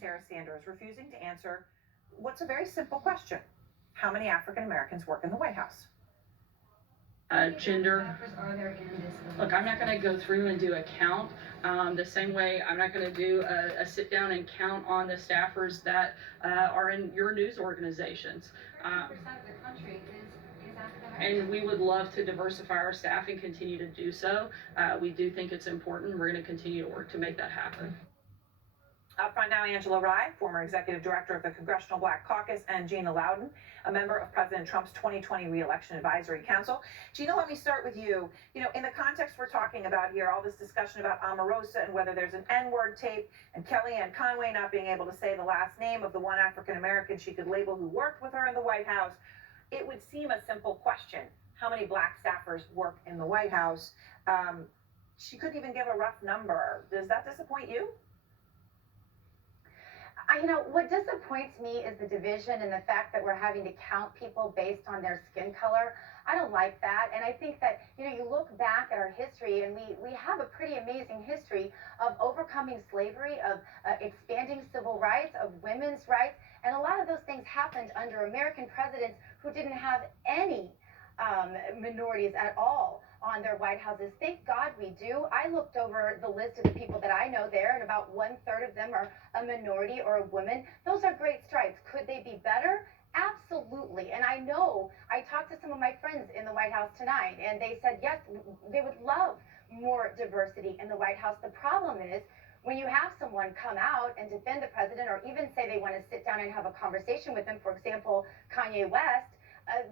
Sarah Sanders refusing to answer what's a very simple question. How many African Americans work in the White House? Gender. Look, I'm not going to go through and do a count the same way I'm not going to do a sit down and count on the staffers that are in your news organizations. 30% of the country is African And we would love to diversify our staff and continue to do so. We do think it's important. We're going to continue to work to make that happen. Up front now, Angela Rye, former executive director of the Congressional Black Caucus, and Gina Loudon, a member of President Trump's 2020 Re-election Advisory Council. Gina, let me start with you. You know, in the context we're talking about here, all this discussion about Omarosa and whether there's an N-word tape, and Kellyanne Conway not being able to say the last name of the one African American she could label who worked with her in the White House, it would seem a simple question. How many black staffers work in the White House? She couldn't even give a rough number. Does that disappoint you? What disappoints me is the division and the fact that we're having to count people based on their skin color. I don't like that. And I think that, you look back at our history and we have a pretty amazing history of overcoming slavery, of expanding civil rights, of women's rights. And a lot of those things happened under American presidents who didn't have any minorities at all on their White Houses. Thank God we do. I looked over the list of the people that I know there, and about 1/3 of them are a minority or a woman. Those are great strides. Could they be better? Absolutely. And I know I talked to some of my friends in the White House tonight, and they said, yes, they would love more diversity in the White House. The problem is, when you have someone come out and defend the president, or even say they want to sit down and have a conversation with him, for example, Kanye West,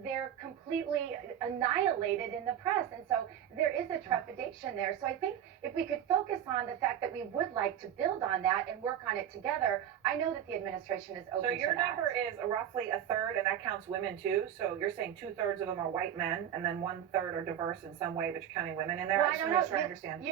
they're completely annihilated in the press. And so there is a trepidation there. So I think if we could focus on the fact that we would like to build on that and work on it together, I know that the administration is open to that. So your number is roughly 1/3, and that counts women too. So you're saying 2/3 of them are white men, and then 1/3 are diverse in some way, but you're counting women in there. Well, I just want to make sure I understand.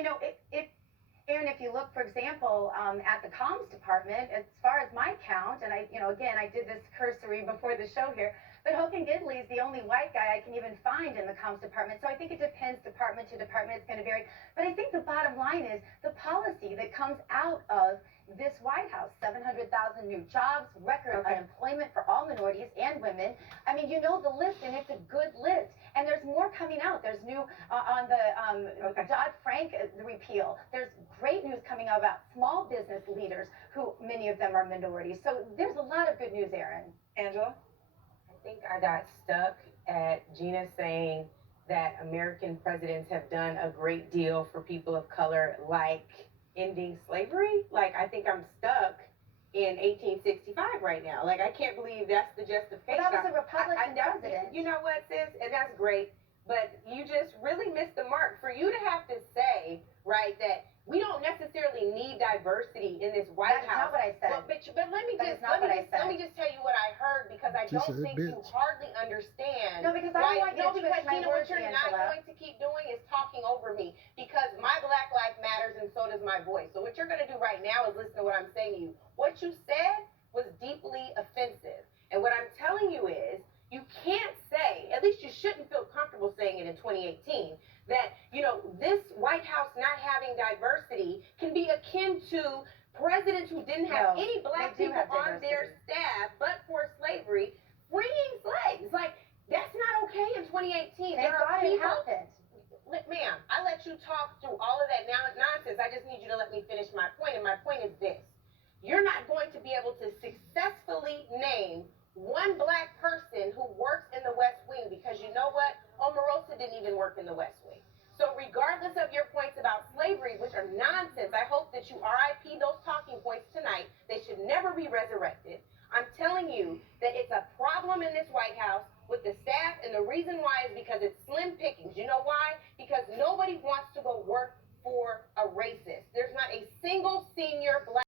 Aaron, if you look, for example, at the comms department, as far as my count, and again, I did this cursory before the show here, but Hogan Gidley is the only white guy I can even find in the comms department. So I think it depends department to department. It's going to vary. But I think the bottom line is the policy that comes out of this White House: 700,000 new jobs, record unemployment for all minorities and women. I mean, the list, and it's a good list. And there's more coming out. There's new on the Dodd-Frank repeal. There's great news coming out about small business leaders, who many of them are minorities. So there's a lot of good news, Aaron. Angela? I think I got stuck at Gina saying that American presidents have done a great deal for people of color, like ending slavery. Like, I think I'm stuck in 1865 right now. Like, I can't believe that's the justification. But that was a Republican president. You know what, sis? And that's great. But you just really missed the mark. For you to have to say, right, that we don't necessarily need diversity in this White House. That's not what I said. But let me just tell you what I heard, because I don't think you hardly understand. No, because I don't want you to twist my words, what you're not going to keep doing is talking over me, because my Black life matters and so does my voice. So what you're going to do right now is listen to what I'm saying to you. What you said was deeply offensive. And what I'm telling you is, you can't say, at least you shouldn't feel comfortable saying it in 2018, that, this White House not having diversity can be akin to presidents who didn't have any black people on their staff but for slavery freeing slaves. Like, that's not okay in 2018. Thank God it happened. Ma'am, I let you talk through all of that nonsense. I just need you to let me finish my point, and my point is this. You're not going to be able to successfully name one black person who works in the West Wing, because you know what? Omarosa didn't even work in the West Wing. So regardless of your points about slavery, which are nonsense, I hope that you RIP those talking points tonight. They should never be resurrected. I'm telling you that it's a problem in this White House with the staff, and the reason why is because it's slim pickings. You know why? Because nobody wants to go work for a racist. There's not a single senior black